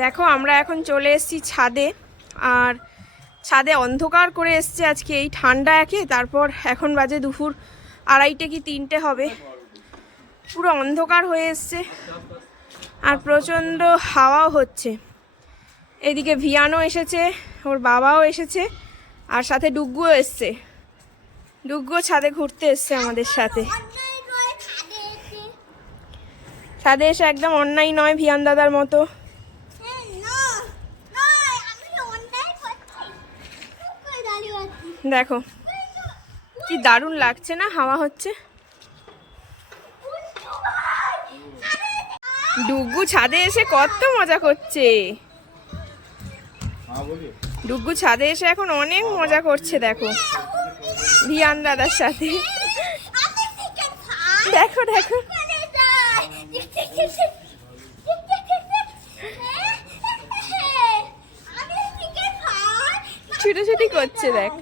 দেখো আমরা এখন চলে এসেছি ছাদে। আর ছাদে অন্ধকার করে এসছে আজকে, এই ঠান্ডা একে, তারপর এখন বাজে দুপুর 2:30 কি 3টে হবে, পুরো অন্ধকার হয়ে এসছে আর প্রচণ্ড হাওয়াও হচ্ছে। এদিকে ভিয়ানও এসেছে, ওর বাবাও এসেছে, আর সাথে ডুগ্গুও এসছে। ডুগ্গুও ছাদে ঘুরতে এসছে আমাদের সাথে। ছাদে এসে একদম অন্যায় নয় ভিয়ান দাদার মতো। দেখো কি দারুণ লাগছে না, হাওয়া হচ্ছে। ডুগ্গু ছাদে এসে কত মজা করছে। ডুগ্গু ছাদে এসে এখন অনেক মজা করছে দেখো ভিয়ান দাদার সাথে। দেখো দেখো ছুটোছুটি করছে দেখ।